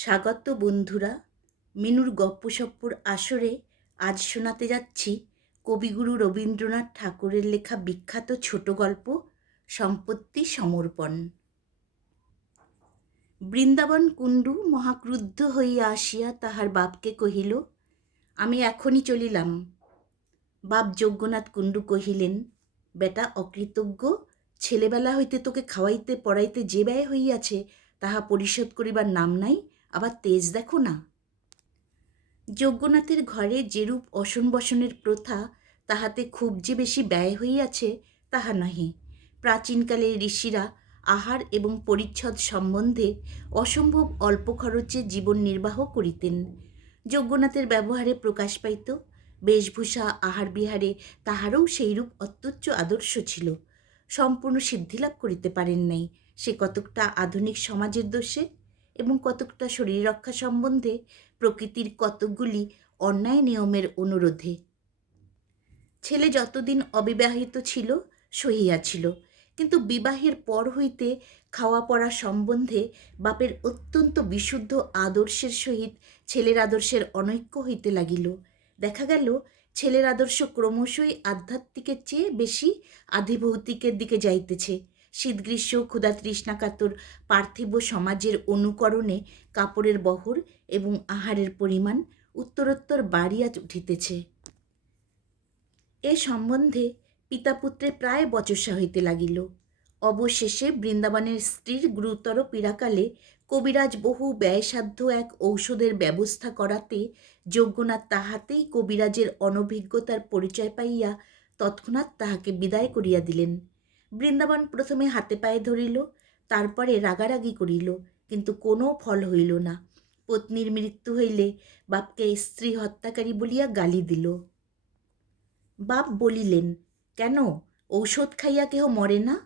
স্বাগত বন্ধুরা। মিনুর গপ্পসপ্পর আসরে আজ শোনাতে যাচ্ছি কবিগুরু রবীন্দ্রনাথ ঠাকুরের লেখা বিখ্যাত ছোট গল্প সম্পত্তি সমর্পণ। বৃন্দাবন কুণ্ডু মহাক্রুদ্ধ হইয়া আসিয়া তাহার বাপকে কহিল, আমি এখনই চলিলাম। বাপ যজ্ঞনাথ কুণ্ডু কহিলেন, বেটা অকৃতজ্ঞ, ছেলেবেলা হইতে তোকে খাওয়াইতে পড়াইতে যে ব্যয় হইয়াছে তাহা পরিশোধ করিবার নাম নাই, আবার তেজ দেখো না। যজ্ঞনাথের ঘরে যেরূপ অসন বসনের প্রথা, তাহাতে খুব যে বেশি ব্যয় হইয়াছে তাহা নহে। প্রাচীনকালে ঋষিরা আহার এবং পরিচ্ছদ সম্বন্ধে অসম্ভব অল্প খরচে জীবন নির্বাহ করিতেন। যজ্ঞনাথের ব্যবহারে প্রকাশ পাইত। বেশভূষা আহার বিহারে তাহারও সেইরূপ অত্যুচ্চ আদর্শ ছিল। সম্পূর্ণ সিদ্ধিলাভ করিতে পারেন নাই, সে কতকটা আধুনিক সমাজের দোষে এবং কতকটা শরীর রক্ষা সম্বন্ধে প্রকৃতির কতকগুলি অন্যায় নিয়মের অনুরোধে। ছেলে যতদিন অবিবাহিত ছিল সহিয়াছিল, কিন্তু বিবাহের পর হইতে খাওয়া পড়া সম্বন্ধে বাপের অত্যন্ত বিশুদ্ধ আদর্শের সহিত ছেলের আদর্শের অনৈক্য হইতে লাগিল। দেখা গেল ছেলের আদর্শ ক্রমশই আধ্যাত্মিকের চেয়ে বেশি আধিভৌতিকের দিকে যাইতেছে। শীত গ্রীষ্ম ক্ষুধা তৃষ্ণাকাতর পার্থিব সমাজের অনুকরণে কাপড়ের বহর এবং আহারের পরিমাণ উত্তরোত্তর বাড়িয়া উঠিতেছে। এ সম্বন্ধে পিতাপুত্রে প্রায় বচসা হইতে লাগিল। অবশেষে বৃন্দাবনের স্ত্রীর গুরুতর পীড়াকালে কবিরাজ বহু ব্যয়সাধ্য এক ঔষধের ব্যবস্থা করাতে যজ্ঞনাথ তাহাতেই কবিরাজের অনভিজ্ঞতার পরিচয় পাইয়া তৎক্ষণাৎ তাহাকে বিদায় করিয়া দিলেন। বৃন্দাবন প্রথমে হাতে পায়ে ধরিল, তারপরে রাগারাগি করিল, কিন্তু কোনো ফল হইল না। পত্নীর মৃত্যু হইলে বাপকে স্ত্রী হত্যাকারী বলিয়া গালি দিল। বাপ বলিলেন, কেন, ঔষধ খাইয়া কেহ মরে না?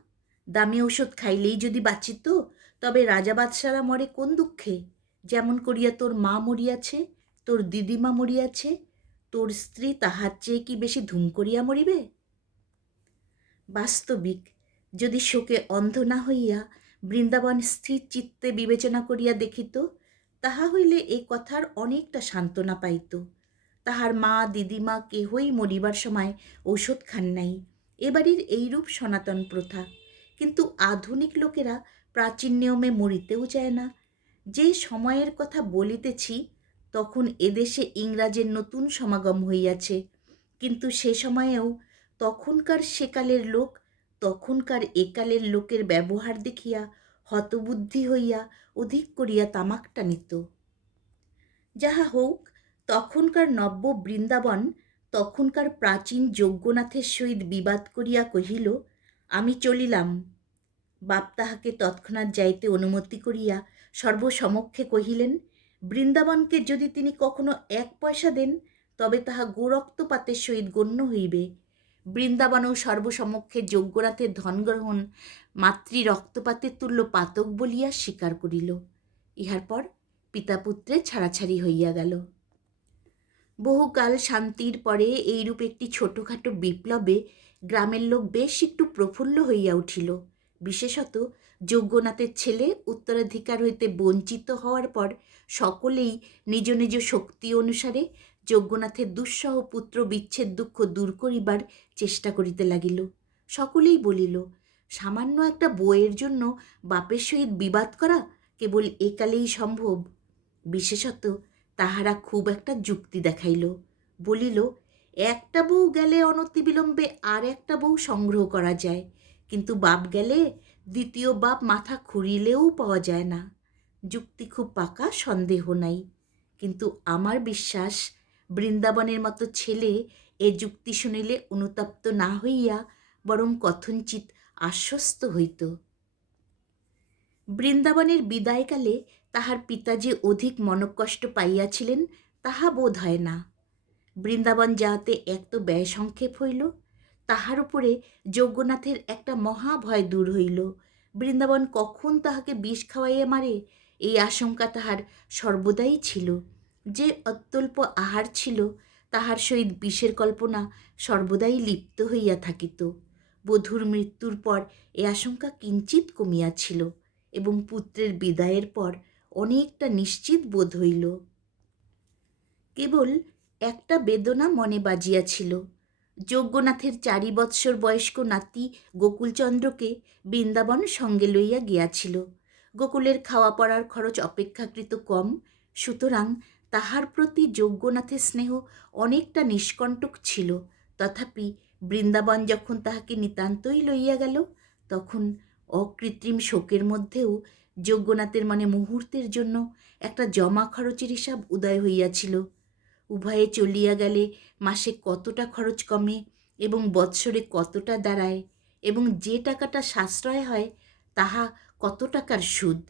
দামি ঔষধ খাইলেই যদি বাঁচিত, তবে রাজা বাদশারা মরে কোন দুঃখে? যেমন করিয়া তোর মা মরিয়াছে, তোর দিদিমা মরিয়াছে, তোর স্ত্রী তাহার চেয়ে কি বেশি ধুম করিয়া মরিবে? বাস্তবিক যদি শোকে অন্ধ না হইয়া বৃন্দাবন স্থির চিত্তে বিবেচনা করিয়া দেখিত, তাহা হইলে এ কথার অনেকটা সান্ত্বনা পাইত। তাহার মা দিদিমা কেহই মরিবার সময় ঔষধ খান নাই। এবাড়ির এইরূপ সনাতন প্রথা। কিন্তু আধুনিক লোকেরা প্রাচীন নিয়মে মরিতেও চায় না। যে সময়ের কথা বলিতেছি, তখন এদেশে ইংরাজের নতুন সমাগম হইয়াছে, কিন্তু সে সময়েও তখনকার সেকালের লোক তখনকার একালের লোকের ব্যবহার দেখিয়া হতবুদ্ধি হইয়া অধিক করিয়া তামাক টানিত। যাহা হোক, তখনকার নব্য বৃন্দাবন তখনকার প্রাচীন যজ্ঞনাথের সহিত বিবাদ করিয়া কহিল, আমি চলিলাম। বাপ তাহাকে তৎক্ষণাৎ যাইতে অনুমতি করিয়া সর্বসমক্ষে কহিলেন, বৃন্দাবনকে যদি তিনি কখনো 1 পয়সা দেন, তবে তাহা গোরক্তপাতের সহিত গণ্য হইবে। বৃন্দাবনও সর্বসমক্ষে যজ্ঞনাথের ধনগ্রহণ মাতৃ রক্তপাতের তুল্য পাতক বলিয়া স্বীকার করিল। ইহার পর পিতাপুত্রে ছাড়াছাড়ি হইয়া গেল। বহুকাল শান্তির পরে এইরূপ একটি ছোটোখাটো বিপ্লবে গ্রামের লোক বেশ একটু প্রফুল্ল হইয়া উঠিল। বিশেষত যজ্ঞনাথের ছেলে উত্তরাধিকার হইতে বঞ্চিত হওয়ার পর সকলেই নিজ নিজ শক্তি অনুসারে যজ্ঞনাথের দুঃসহ পুত্র বিচ্ছেদ দুঃখ দূর করিবার চেষ্টা করিতে লাগিল। সকলেই বলিল, সামান্য একটা বইয়ের জন্য বাপের সহিত বিবাদ করা কেবল একালেই সম্ভব। বিশেষত তাহারা খুব একটা যুক্তি দেখাইল। বলিল, একটা বউ গেলে অনতিবিলম্বে আর একটা বউ সংগ্রহ করা যায়, কিন্তু বাপ গেলে দ্বিতীয় বাপ মাথা খুঁড়িলেও পাওয়া যায় না। যুক্তি খুব পাকা, সন্দেহ নাই, কিন্তু আমার বিশ্বাস বৃন্দাবনের মতো ছেলে এ যুক্তি শুনিলে অনুতপ্ত না হইয়া বরং কথঞ্চিৎ আশ্বস্ত হইত। বৃন্দাবনের বিদায়কালে তাহার পিতা যে অধিক মনকষ্ট পাইয়াছিলেন তাহা বোধ হয় না। বৃন্দাবন যাহাতে এক তো ব্যয় সংক্ষেপ হইল, তাহার উপরে যজ্ঞনাথের একটা মহাভয় দূর হইল। বৃন্দাবন কখন তাহাকে বিষ খাওয়াইয়া মারে, এই আশঙ্কা তাহার সর্বদাই ছিল। যে অত্যল্প আহার ছিল, তাহার সহিত বিষের কল্পনা সর্বদাই লিপ্ত হইয়া থাকিত। বধূর মৃত্যুর পর এ আশঙ্কা কিঞ্চিত কমিয়াছিল এবং পুত্রের বিদায়ের পর অনেকটা নিশ্চিত বোধ হইল। কেবল একটা বেদনা মনে বাজিয়াছিল। যজ্ঞনাথের 4 বৎসর বয়স্ক নাতি গোকুলচন্দ্রকে বৃন্দাবন সঙ্গে লইয়া গিয়াছিল। গোকুলের খাওয়া পড়ার খরচ অপেক্ষাকৃত কম, সুতরাং তাহার প্রতি যজ্ঞনাথের স্নেহ অনেকটা নিষ্কণ্টক ছিল। তথাপি বৃন্দাবন যখন তাহাকে নিতান্তই লইয়া গেল, তখন অকৃত্রিম শোকের মধ্যেও যজ্ঞনাথের মনে মুহূর্তের জন্য একটা জমা খরচের হিসাব উদয় হইয়াছিল। উভয়ে চলিয়া গেলে মাসে কতটা খরচ কমে এবং বৎসরে কতটা দাঁড়ায়, এবং যে টাকাটা সাশ্রয় হয় তাহা কত টাকার সুদ।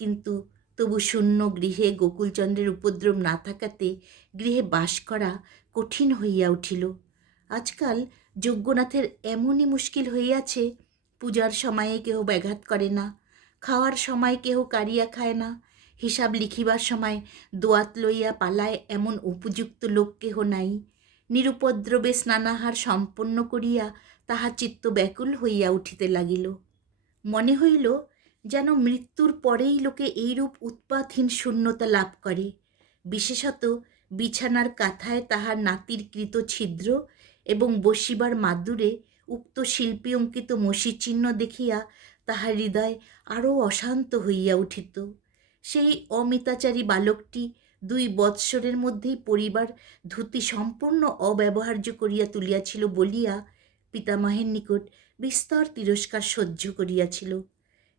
কিন্তু তবু শূন্য গৃহে গোকুলচন্দ্রের উপদ্রব না থাকাতে গৃহে বাস করা কঠিন হইয়া উঠিল। আজকাল যজ্ঞনাথের এমনই মুশকিল হইয়াছে, পূজার সময়ে কেহ ব্যাঘাত করে না, খাওয়ার সময় কেহ কারিয়া খায় না, হিসাব লিখিবার সময় দোয়াত লইয়া পালায় এমন উপযুক্ত লোক কেহ নাই। নিরুপদ্রবে স্নানাহার সম্পন্ন করিয়া তাহার চিত্ত ব্যাকুল হইয়া উঠিতে লাগিল। মনে হইল যেন মৃত্যুর পরেই লোকে এইরূপ উৎপাতহীন শূন্যতা লাভ করে। বিশেষত বিছানার কাঁথায় তাহার নাতির কৃত ছিদ্র এবং বসিবার মাদুরে উক্ত শিল্পী অঙ্কিত মসিচিহ্ন দেখিয়া তাহার হৃদয় আরও অশান্ত হইয়া উঠিত। সেই অমিতাচারী বালকটি 2 বৎসরের মধ্যেই পরিবার ধুতি সম্পূর্ণ অব্যবহার্য করিয়া তুলিয়াছিল বলিয়া পিতামহের নিকট বিস্তর তিরস্কার সহ্য করিয়াছিল।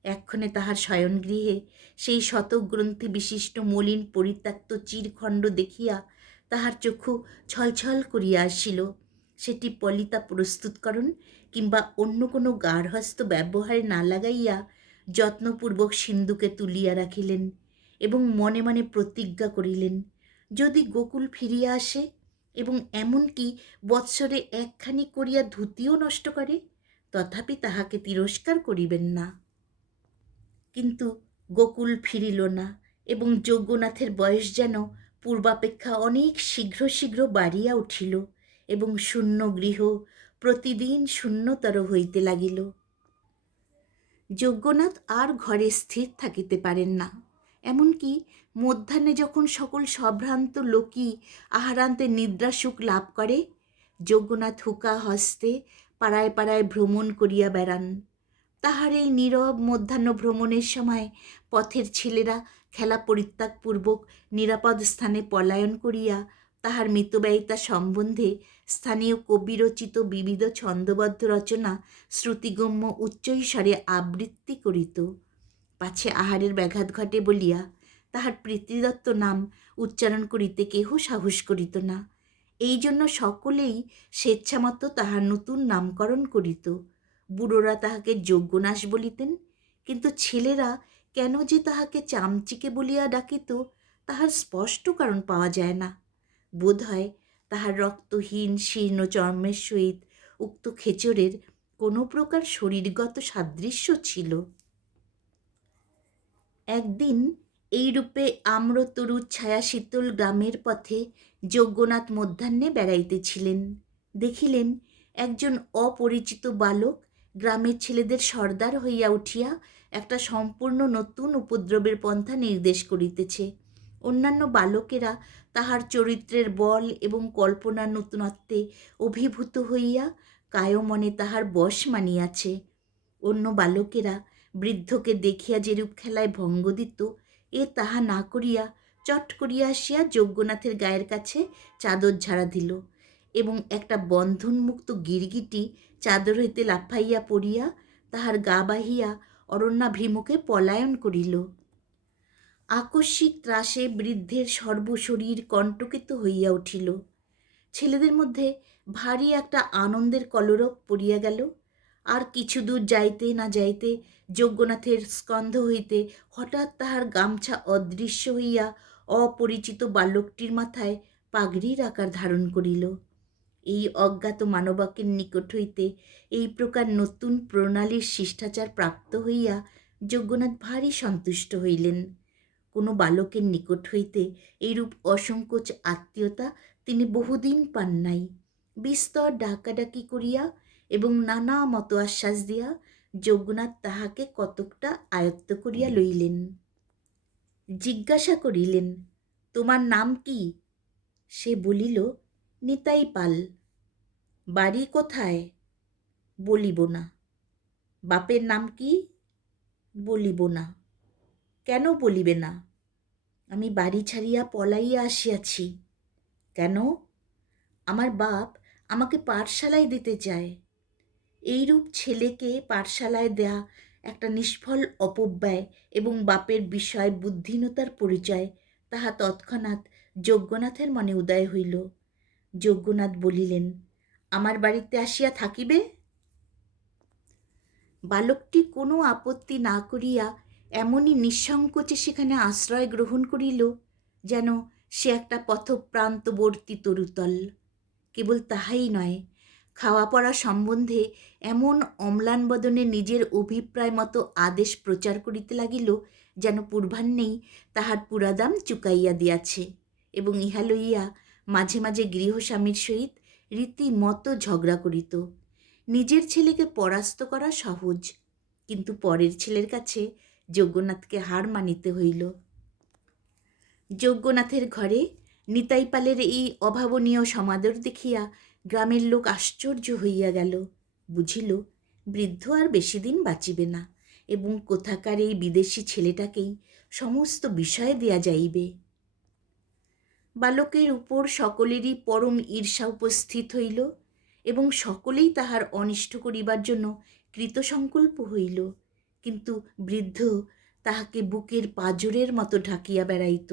এক্ষণে তাহার শয়নগৃহে সেই শতগ্রন্থি বিশিষ্ট মলিন পরিত্যক্ত চিরখণ্ড দেখিয়া তাহার চক্ষু ছলছল করিয়া আসিল। সেটি পলিতা প্রস্তুতকরণ কিংবা অন্য কোনো গার্হস্থ্য ব্যবহারে না লাগাইয়া যত্নপূর্বক সিন্ধুকে তুলিয়া রাখিলেন এবং মনে মনে প্রতিজ্ঞা করিলেন, যদি গোকুল ফিরিয়া আসে এবং এমনকি বৎসরে একখানি করিয়া ধুতিও নষ্ট করে, তথাপি তাহাকে তিরস্কার করিবেন না। কিন্তু গোকুল ফিরিল না এবং যজ্ঞনাথের বয়স যেন পূর্বাপেক্ষা অনেক শীঘ্র শীঘ্র বাড়িয়া উঠিল এবং শূন্য গৃহ প্রতিদিন শূন্যতর হইতে লাগিল। যজ্ঞনাথ আর ঘরে স্থির থাকিতে পারেন না। এমনকি মধ্যাহ্নে যখন সকল সম্ভ্রান্ত লোকই আহারান্তে নিদ্রাসুখ লাভ করে, যজ্ঞনাথ হুকা হস্তে পাড়ায় পাড়ায় ভ্রমণ করিয়া বেড়ান। তাহার এই নীরব মধ্যাহ্ন ভ্রমণের সময় পথের ছেলেরা খেলা পরিত্যাগপূর্বক নিরাপদ স্থানে পলায়ন করিয়া তাহার মিতব্যয়িতা সম্বন্ধে স্থানীয় কবিরচিত বিবিধ ছন্দবদ্ধ রচনা শ্রুতিগম্য উচ্চৈস্বরে আবৃত্তি করিত। পাছে আহারের ব্যাঘাত ঘটে বলিয়া তাহার পিতৃদত্ত নাম উচ্চারণ করিতে কেহ সাহস করিত না। এই জন্য সকলেই স্বেচ্ছামতো তাহার নতুন নামকরণ করিত। বুড়োরা তাহাকে যজ্ঞনাশ বলিতেন, কিন্তু ছেলেরা কেন যে তাহাকে চামচিকে বলিয়া ডাকিত তাহার স্পষ্ট কারণ পাওয়া যায় না। বোধ হয় তাহার রক্তহীন শীর্ণ চর্মের সহিত উক্ত খেচরের কোনো প্রকার শরীরগত সাদৃশ্য ছিল। একদিন এইরূপে আম্রতরুর ছায়া শীতল গ্রামের পথে যজ্ঞনাথ মধ্যাহ্নে বেড়াইতেছিলেন। দেখিলেন একজন অপরিচিত বালক গ্রামের ছেলেদের সর্দার হইয়া উঠিয়া একটা সম্পূর্ণ নতুন উপদ্রবের পন্থা নির্দেশ করিতেছে। অন্যান্য বালকেরা তাহার চরিত্রের বল এবং কল্পনার নতুনত্বে অভিভূত হইয়া কায়মনে তাহার বশ মানিয়াছে। অন্য বালকেরা বৃদ্ধকে দেখিয়া যেরূপ খেলায় ভঙ্গ দিত, এ তাহা না করিয়া চট করিয়া আসিয়া যজ্ঞনাথের গায়ের কাছে চাদর ঝাড়া দিল এবং একটা বন্ধনমুক্ত গিরগিটি চাদর হইতে লাফাইয়া পড়িয়া তাহার গা বাহিয়া অরণ্যাভিমুখে পলায়ন করিল। আকস্মিক ত্রাসে বৃদ্ধের সর্বশরীর কণ্টকিত হইয়া উঠিল। ছেলেদের মধ্যে ভারী একটা আনন্দের কলরব পড়িয়া গেল। আর কিছু দূর যাইতে না যাইতে যজ্ঞনাথের স্কন্ধ হইতে হঠাৎ তাহার গামছা অদৃশ্য হইয়া অপরিচিত বালকটির মাথায় পাগড়ির আকার ধারণ করিল। এই অজ্ঞাত মানবাকের নিকট হইতে এই প্রকার নতুন প্রণালীর শিষ্টাচার প্রাপ্ত হইয়া যজ্ঞনাথ ভারী সন্তুষ্ট হইলেন। কোনো বালকের নিকট হইতে এইরূপ অসংকোচ আত্মীয়তা তিনি বহুদিন পান নাই। বিস্তর ডাকাডাকি করিয়া এবং নানা মত আশ্বাস দিয়া যজ্ঞনাথ তাহাকে কতকটা আয়ত্ত করিয়া লইলেন। জিজ্ঞাসা করিলেন, তোমার নাম কি? সে বলিল, নিতাই পাল। বাড়ি কোথায়? বলিব না। বাপের নাম কি? বলিব না। কেন বলিবে না? আমি বাড়ি ছাড়িয়া পলাইয়া আসিয়াছি। কেন? আমার বাপ আমাকে পাঠশালায় দিতে চায়। এইরূপ ছেলেকে পাঠশালায় দেয়া একটা নিষ্ফল অপব্যয় এবং বাপের বিষয় বুদ্ধিহীনতার পরিচয়, তাহা তৎক্ষণাৎ যজ্ঞনাথের মনে উদয় হইল। যজ্ঞনাথ বলিলেন, আমার বাড়িতে আসিয়া থাকিবে? বালকটি কোনো আপত্তি না করিয়া এমনই নিঃসংকোচে সেখানে আশ্রয় গ্রহণ করিল যেন সে একটা পথপ্রান্তবর্তী তরুতল। কেবল তাহাই নয়, খাওয়া পড়া সম্বন্ধে এমন অম্লান বদনে নিজের অভিপ্রায় মতো আদেশ প্রচার করিতে লাগিল যেন পূর্বাহ্নেই তাহার পুরাদাম চুকাইয়া দিয়াছে, এবং ইহা লইয়া মাঝে মাঝে গৃহস্বামীর সহিত রীতিমতো ঝগড়া করিত। নিজের ছেলেকে পরাস্ত করা সহজ, কিন্তু পরের ছেলের কাছে যজ্ঞনাথকে হার মানিতে হইল। যজ্ঞনাথের ঘরে নিতাই পালের এই অভাবনীয় সমাদর দেখিয়া গ্রামের লোক আশ্চর্য হইয়া গেল। বুঝিল, বৃদ্ধ আর বেশি দিন বাঁচিবে না, এবং কোথাকার এই বিদেশি ছেলেটাকেই সমস্ত বিষয় দেয়া যাইবে। বালকের উপর সকলেরই পরম ঈর্ষা উপস্থিত হইল, এবং সকলেই তাহার অনিষ্ট করিবার জন্য কৃতসংকল্প হইল। কিন্তু বৃদ্ধ তাহাকে বুকের পাঁজরের মতো ঢাকিয়া বেড়াইত।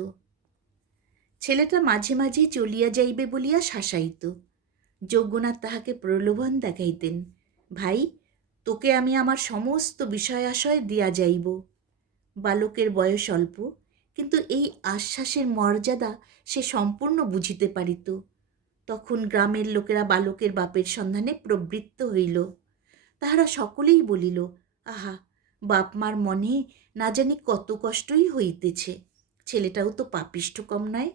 ছেলেটা মাঝে মাঝে চলিয়া যাইবে বলিয়া শাসাইত। যজ্ঞনাথ তাহাকে প্রলোভন দেখাইতেন, ভাই, তোকে আমি আমার সমস্ত বিষয় আশয় দিয়া যাইব। বালকের বয়স অল্প, কিন্তু এই আশ্বাসের মর্যাদা সে সম্পূর্ণ বুঝিতে পারিত। তখন গ্রামের লোকেরা বালকের বাপের সন্ধানে প্রবৃত্ত হইল। তাহারা সকলেই বলিল, আহা, বাপ মার মনে না জানি কত কষ্টই হইতেছে, ছেলেটাও তো পাপিষ্ঠ কম নয়,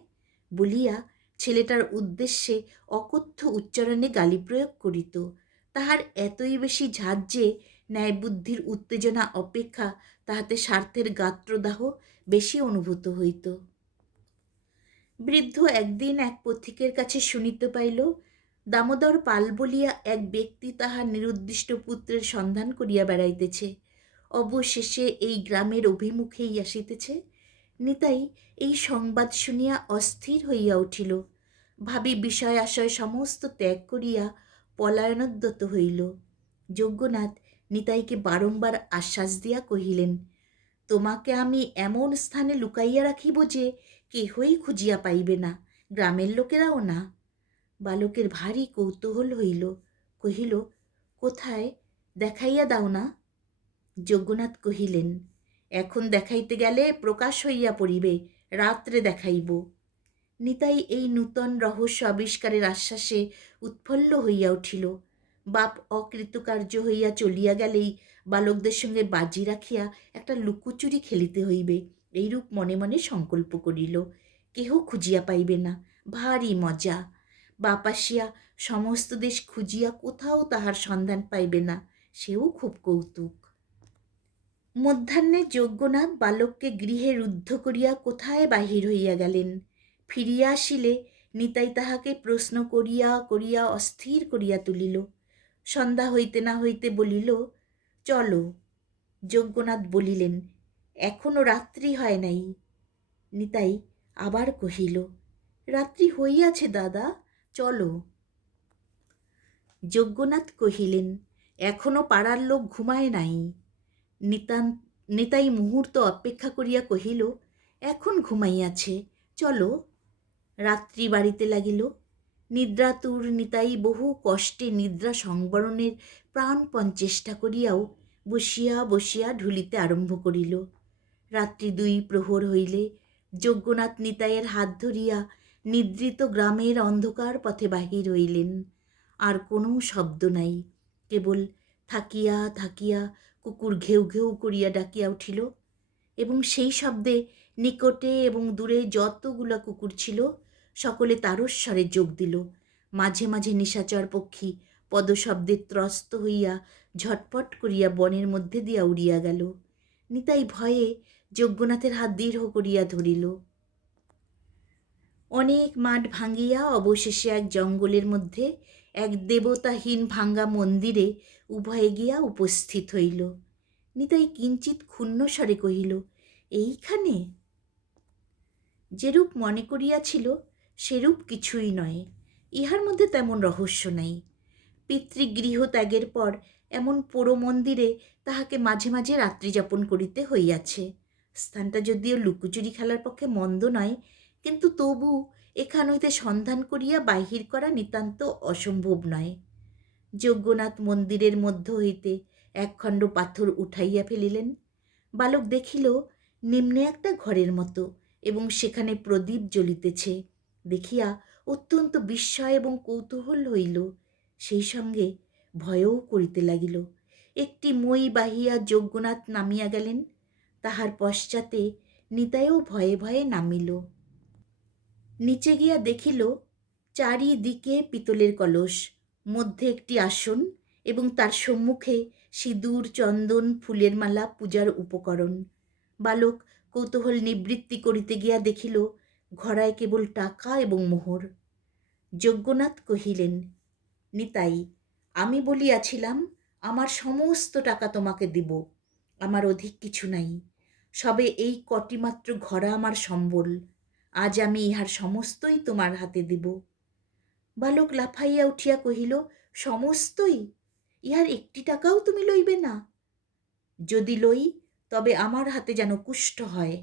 বলিয়া ছেলেটার উদ্দেশ্যে অকথ্য উচ্চারণে গালি প্রয়োগ করিত। তাহার এতই বেশি ঝাঁজ যে ন্যায়বুদ্ধির উত্তেজনা অপেক্ষা তাহাতে স্বার্থের গাত্রদাহ বেশি অনুভূত হইত। বৃদ্ধ একদিন এক পথিকের কাছে শুনিতে পাইল, দামোদর পাল বলিয়া এক ব্যক্তি তাহার নিরুদ্দিষ্ট পুত্রের সন্ধান করিয়া বেড়াইতেছে, অবশেষে এই গ্রামের অভিমুখেই আসিতেছে। নিতাই এই সংবাদ শুনিয়া অস্থির হইয়া উঠিল। ভাবি বিষয় আশয় সমস্ত ত্যাগ করিয়া পলায়নোদ্যত হইল। যজ্ঞনাথ নিতাইকে বারংবার আশ্বাস দিয়া কহিলেন, তোমাকে আমি এমন স্থানে লুকাইয়া রাখিব যে কেহই খুঁজিয়া পাইবে না, গ্রামের লোকেরাও না। বালকের ভারী কৌতূহল হইল, কহিল, কোথায়, দেখাইয়া দাও না। যজ্ঞনাথ কহিলেন, এখন দেখাইতে গেলে প্রকাশ হইয়া পড়িবে, রাত্রে দেখাইব। নিতাই এই নূতন রহস্য আবিষ্কারের আশ্বাসে উৎফুল্ল হইয়া উঠিল। বাপ অকৃতকার্য হইয়া চলিয়া গেলেই বালকদের সঙ্গে বাজি রাখিয়া একটা লুকোচুরি খেলিতে হইবে, এইরূপ মনে মনে সংকল্প করিল। কেহ খুঁজিয়া পাইবে না, ভারী মজা। বাপ আসিয়া সমস্ত দেশ খুঁজিয়া কোথাও তাহার সন্ধান পাইবে না, সেও খুব কৌতুক। মধ্যাহ্নে যজ্ঞনাথ বালককে গৃহে রুদ্ধ করিয়া কোথায় বাহির হইয়া গেলেন। ফিরিয়া আসিলে নিতাই তাহাকে প্রশ্ন করিয়া করিয়া অস্থির করিয়া তুলিল। সন্ধ্যা হইতে না হইতে বলিল, চলো। যজ্ঞনাথ বলিলেন, এখনো রাত্রি হয় নাই। নিতাই আবার কহিল, রাত্রি হইয়াছে দাদা, চলো। যজ্ঞনাথ কহিলেন, এখনো পাড়ার লোক ঘুমায় নাই। নিতাই মুহূর্ত অপেক্ষা করিয়া কহিল, এখন ঘুমাইয়াছে, চলো। রাত্রি বাড়িতে লাগিল। নিদ্রাতুর নিতাই বহু কষ্টে নিদ্রা সংবরণের প্রাণপণ চেষ্টা করিয়াও বসিয়া বসিয়া ঢুলিতে আরম্ভ করিল। রাত্রি 2 প্রহর হইলে যজ্ঞনাথ নিতাইয়ের হাত ধরিয়া নিদ্রিত গ্রামের অন্ধকার পথে বাহির হইলেন। আর কোনো শব্দ নাই, কেবল থাকিয়া থাকিয়া কুকুর ঘেউ ঘেউ করিয়া ডাকিয়া উঠিল, এবং সেই শব্দে নিকটে এবং দূরে যতগুলা কুকুর ছিল সকলে তারস্বরে যোগ দিল। মাঝে মাঝে নিশাচর পক্ষী পদশব্দে ত্রস্ত হইয়া ঝটপট করিয়া বনের মধ্যে দিয়া উড়িয়া গেল। নিতাই ভয়ে যজ্ঞনাথের হাত দৃঢ় করিয়া ধরিল। অনেক মাঠ ভাঙিয়া অবশেষে এক জঙ্গলের মধ্যে এক দেবতাহীন ভাঙ্গা মন্দিরে উভয়ে গিয়া উপস্থিত হইল। নিতাই কিঞ্চিৎ ক্ষুণ্ণস্বরে কহিল, এইখানে? যেরূপ মনে করিয়াছিল সেরূপ কিছুই নয়, ইহার মধ্যে তেমন রহস্য নাই। পিতৃগৃহ ত্যাগের পর এমন পোড়ো মন্দিরে তাহাকে মাঝে মাঝে রাত্রিযাপন করিতে হইয়াছে। স্থানটা যদিও লুকোচুরি খেলার পক্ষে মন্দ নয়, কিন্তু তবু এখান হইতে সন্ধান করিয়া বাহির করা নিতান্ত অসম্ভব নয়। যজ্ঞনাথ মন্দিরের মধ্য হইতে একখণ্ড পাথর উঠাইয়া ফেলিলেন। বালক দেখিল নিম্নে একটা ঘরের মতো, এবং সেখানে প্রদীপ জ্বলিতেছে। দেখিয়া অত্যন্ত বিস্ময় এবং কৌতূহল হইল, সেই সঙ্গে ভয়ও করিতে লাগিল। একটি মই বাহিয়া যজ্ঞনাথ নামিয়া গেলেন। তাহার পশ্চাতে নিতাইও ভয়ে ভয়ে নামিল। নিচে গিয়া দেখিল চারিদিকে পিতলের কলস, মধ্যে একটি আসন এবং তার সম্মুখে সিঁদুর, চন্দন, ফুলের মালা, পূজার উপকরণ। বালক কৌতূহল নিবৃত্তি করিতে গিয়া দেখিল ঘড়ায় কেবল টাকা এবং মোহর। যজ্ঞনাথ কহিলেন, নিতাই, আমি বলিয়াছিলাম আমার সমস্ত টাকা তোমাকে দিব, আমার অধিক কিছু নাই, সবে এই কটিমাত্র ঘড়া আমার সম্বল। আজ আমি ইহার সমস্তই তোমার হাতে দিব। বালক লাফাইয়া উঠিয়া কহিল, সমস্তই? ইহার একটি টাকাও তুমি লইবে না? যদি লই তবে আমার হাতে যেন কুষ্ঠ হয়।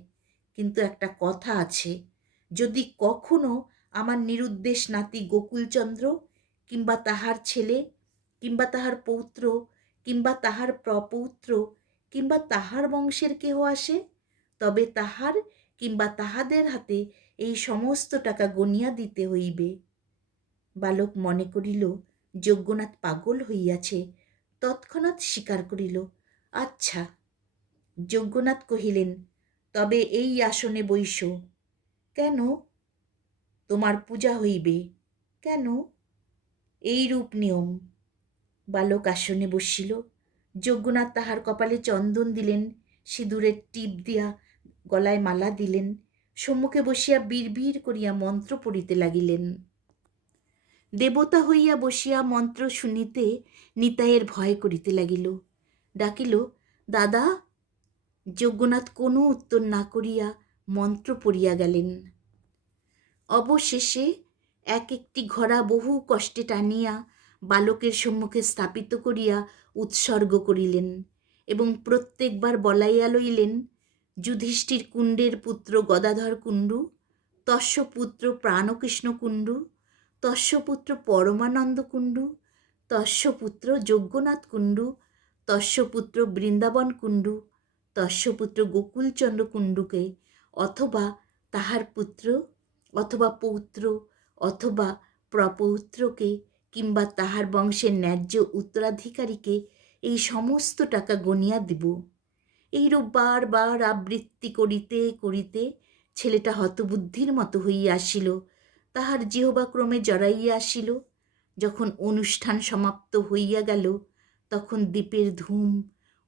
কিন্তু একটা কথা আছে, যদি কখনো আমার নিরুদ্দেশ নাতি গোকুলচন্দ্র কিংবা তাহার ছেলে কিংবা তাহার পৌত্র কিংবা তাহার প্রপৌত্র কিংবা তাহার বংশের কেহ আসে, তবে তাহার কিংবা তাহাদের হাতে এই সমস্ত টাকা গনিয়া দিতে হইবে। বালক মনে করিল যজ্ঞনাথ পাগল হইয়াছে, তৎক্ষণাৎ স্বীকার করিল, আচ্ছা। যজ্ঞনাথ কহিলেন, তবে এই আসনে বইস। কেন? তোমার পূজা হইবে। কেন? এইরূপ নিয়ম। বালক আসনে বসিল। যজ্ঞনাথ তাহার কপালে চন্দন দিলেন, সিঁদুরের টিপ দিয়া গলায় মালা দিলেন, সম্মুখে বসিয়া বিড়বিড় করিয়া মন্ত্র পড়িতে লাগিলেন। দেবতা হইয়া বসিয়া মন্ত্র শুনিতে নিতাইয়ের ভয় করিতে লাগিল। ডাকিল, দাদা। যজ্ঞনাথ কোনো উত্তর না করিয়া মন্ত্র পড়িয়া গেলেন। অবশেষে এক একটি ঘড়া বহু কষ্টে টানিয়া বালকের সম্মুখে স্থাপিত করিয়া উৎসর্গ করিলেন এবং প্রত্যেকবার বলাইয়া লইলেন, যুধিষ্ঠির কুণ্ডের পুত্র গদাধর কুণ্ডু, তস্য পুত্র প্রাণকৃষ্ণ কুণ্ডু, তস্য পুত্র পরমানন্দ কুণ্ডু, তস্য পুত্র যজ্ঞনাথ কুণ্ডু, তস্য পুত্র বৃন্দাবন কুণ্ডু, তস্য পুত্র গোকুলচন্দ্র কুণ্ডুকে, অথবা তাহার পুত্র অথবা পৌত্র অথবা প্রপৌত্রকে কিংবা তাহার বংশের ন্যায্য উত্তরাধিকারীকে এই সমস্ত টাকা গনিয়া দিব। এইরূপ বারবার আবৃত্তি করিতে করিতে ছেলেটা হতবুদ্ধির মতো হইয়া আসিল, তাহার জিহ্বা ক্রমে জড়াইয়া আসিল। যখন অনুষ্ঠান সমাপ্ত হইয়া গেল, তখন দ্বীপের ধূম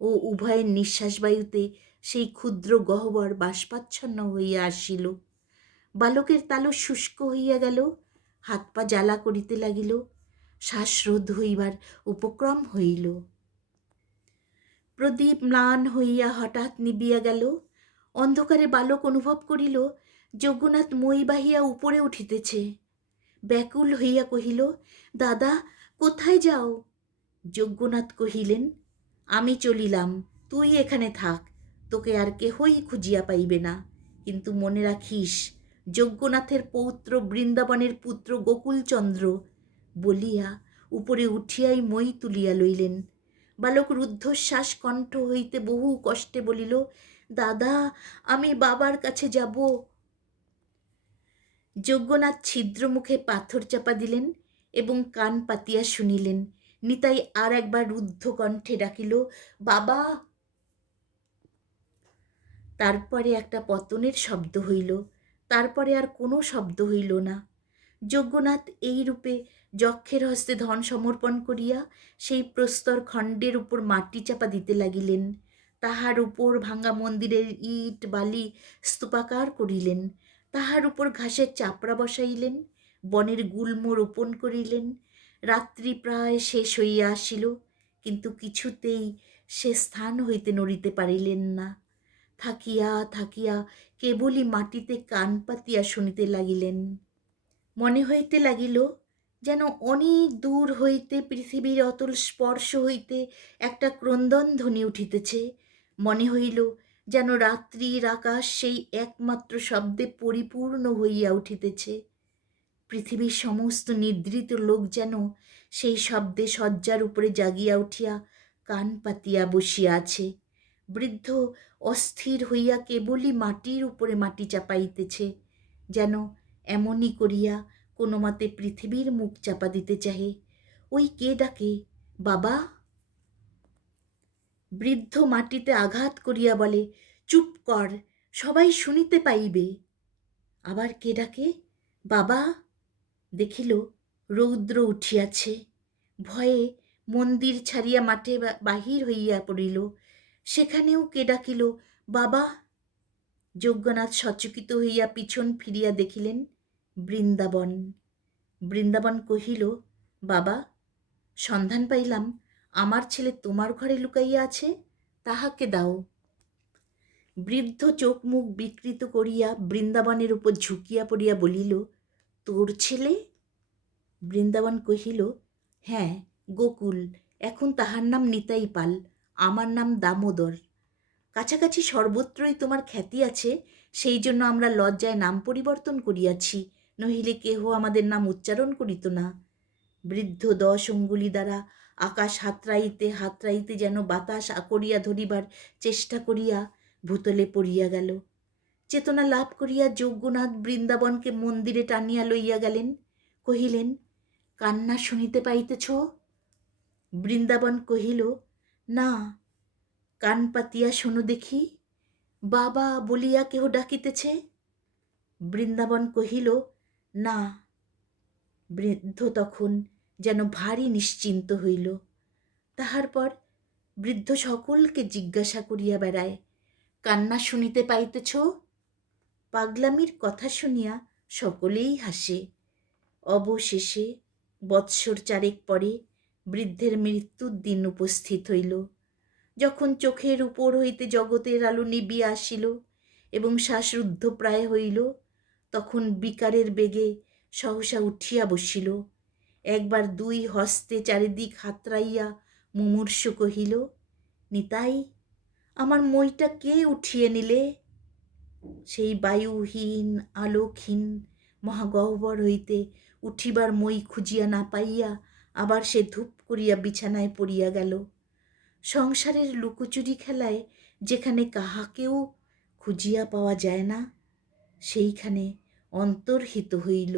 ও উভয়ের নিঃশ্বাসবায়ুতে সেই ক্ষুদ্র গহ্বর বাষ্পাচ্ছন্ন হইয়া আসিল। বালকের তালু শুষ্ক হইয়া গেল, হাত পা জ্বালা করিতে লাগিল, শ্বাসরোধ হইবার উপক্রম হইল। প্রদীপ ম্লান হইয়া হঠাৎ নিবিয়া গেল। অন্ধকারে বালক অনুভব করিল যজ্ঞনাথ মই বাহিয়া উপরে উঠিতেছে। ব্যাকুল হইয়া কহিল, দাদা, কোথায় যাও? যজ্ঞনাথ কহিলেন, আমি চলিলাম, তুই এখানে থাক, তোকে আর কেহই খুঁজিয়া পাইবে না। কিন্তু মনে রাখিস, যজ্ঞনাথের পৌত্র বৃন্দাবনের পুত্র গোকুলচন্দ্র। বলিয়া উপরে উঠিয়াই মই তুলিয়া লইলেন। বালক রুদ্ধশ্বাস কণ্ঠ হইতে বহু কষ্টে বলিল, দাদা, আমি বাবার কাছে যাব। যজ্ঞনাথ ছিদ্র মুখে পাথর চাপা দিলেন এবং কান পাতিয়া শুনিলেন। নিতাই আর একবার রুদ্ধ কণ্ঠে ডাকিল, বাবা। তারপরে একটা পতনের শব্দ হইল, তারপরে আর কোনো শব্দ হইল না। যজ্ঞনাথ এই রূপে যক্ষের হস্তে ধন সমর্পণ করিয়া সেই প্রস্তর খণ্ডের উপর মাটি চাপা দিতে লাগিলেন। তাহার উপর ভাঙা মন্দিরের ইট বালি স্তূপাকার করিলেন, তাহার উপর ঘাসের চাপড়া বসাইলেন, বনের গুল্ম রোপণ করিলেন। রাত্রি প্রায় শেষ হইয়া আসিল, কিন্তু কিছুতেই সে স্থান হইতে নড়িতে পারিলেন না। থাকিয়া থাকিয়া কেবলই মাটিতে কান পাতিয়া শুনিতে লাগিলেন। মনে হইতে লাগিল যেন অনেক দূর হইতে পৃথিবীর অতল স্পর্শ হইতে একটা ক্রন্দন ধ্বনি উঠিতেছে। মনে হইল যেন রাত্রির আকাশ সেই একমাত্র শব্দে পরিপূর্ণ হইয়া উঠিতেছে। পৃথিবীর সমস্ত নিদ্রিত লোক যেন সেই শব্দে শয্যার উপরে জাগিয়া উঠিয়া কান পাতিয়া বসিয়া আছে। বৃদ্ধ অস্থির হইয়া কেবলই মাটির উপরে মাটি চাপাইতেছে, যেন এমনি করিয়া কোনো মতে পৃথিবীর মুখ চাপা দিতে চাহে। ওই কে ডাকে, বাবা? বৃদ্ধ মাটিতে আঘাত করিয়া বলে, চুপ কর, সবাই শুনিতে পাইবে। আবার কে ডাকে, বাবা? দেখিল রৌদ্র উঠিয়াছে। ভয়ে মন্দির ছাড়িয়া মাঠে বাহির হইয়া পড়িল। সেখানেও কে ডাকিল, বাবা? যজ্ঞনাথ সচকিত হইয়া পিছন ফিরিয়া দেখিলেন বৃন্দাবন। বৃন্দাবন কহিল, বাবা, সন্ধান পাইলাম আমার ছেলে তোমার ঘরে লুকাইয়া আছে, তাহাকে দাও। বৃদ্ধ চোখ মুখ বিকৃত করিয়া বৃন্দাবনের উপর ঝুঁকিয়া পড়িয়া বলিল, তোর ছেলে? বৃন্দাবন কহিল, হ্যাঁ, গোকুল, এখন তাহার নাম নিতাই পাল, আমার নাম দামোদর। কাছাকাছি সর্বত্রই তোমার খ্যাতি আছে, সেই জন্য আমরা লজ্জায় নাম পরিবর্তন করিয়াছি, নহিলে কেহ আমাদের নাম উচ্চারণ করিত না। বৃদ্ধ 10 অঙ্গুলি দ্বারা আকাশ হাতড়াইতে হাতড়াইতে যেন বাতাস আকড়িয়া ধরিবার চেষ্টা করিয়া ভূতলে পড়িয়া গেল। চেতনা লাভ করিয়া যজ্ঞনাথ বৃন্দাবনকে মন্দিরে টানিয়া লইয়া গেলেন। কহিলেন, কান্না শুনিতে পাইতেছ? বৃন্দাবন কহিল, না। কান পাতিয়া শোনো দেখি, বাবা বলিয়া কেহ ডাকিতেছে। বৃন্দাবন কহিল, না। বৃদ্ধ তখন যেন ভারী নিশ্চিন্ত হইল। তাহার পর বৃদ্ধ সকলকে জিজ্ঞাসা করিয়া বেড়ায়, কান্না শুনিতে পাইতেছ? পাগলামির কথা শুনিয়া সকলেই হাসে। অবশেষে বৎসর 4 পরে বৃদ্ধের মৃত্যুর দিন উপস্থিত হইল। যখন চোখের উপর হইতে জগতের আলো নিবিয়া আসিল এবং শ্বাসরুদ্ধ প্রায় হইল, তখন বিকারের বেগে সহসা উঠিয়া বসিল। একবার 2 হস্তে চারিদিক হাতড়াইয়া মুমূর্ষু কহিল, নিতাই, আমার মইটা কে উঠিয়ে নিলে? সেই বায়ুহীন আলোকহীন মহাগহ্বর হইতে উঠিবার মই খুঁজিয়া না পাইয়া আবার সে ধূপ করিয়া বিছানায় পড়িয়া গেল। সংসারের লুকোচুরি খেলায় যেখানে কাহাকেও খুঁজিয়া পাওয়া যায় না, সেইখানে অন্তর্হিত হইল।